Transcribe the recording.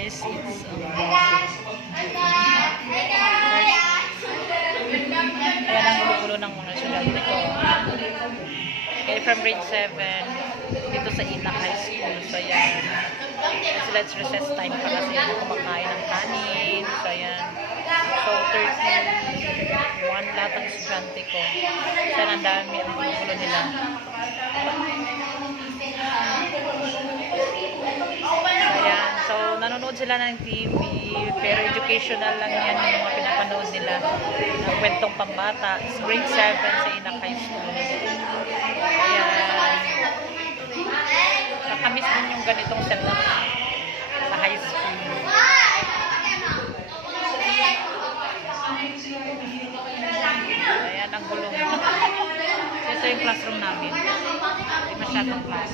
guys, it's ayan ang gulo-gulo ng mga estudyante ko. Okay, from grade 7 dito sa Inak High School. So ayan, sila it's recess time para sila na kumakain ng kanin. So ayan, so 31 lahat ang estudyante ko. So ang dami ang gulo nila. Ayan, so nanonood sila ng TV, pero educational lang yan yung mga pinapanood nila ng kwentong pambata. It's grade 7 sa Inak High School. Ayan, nakamiss din yung ganitong setup sa high school. Ayan, ang gulong. Ito yung classroom namin. Hindi masyadong class.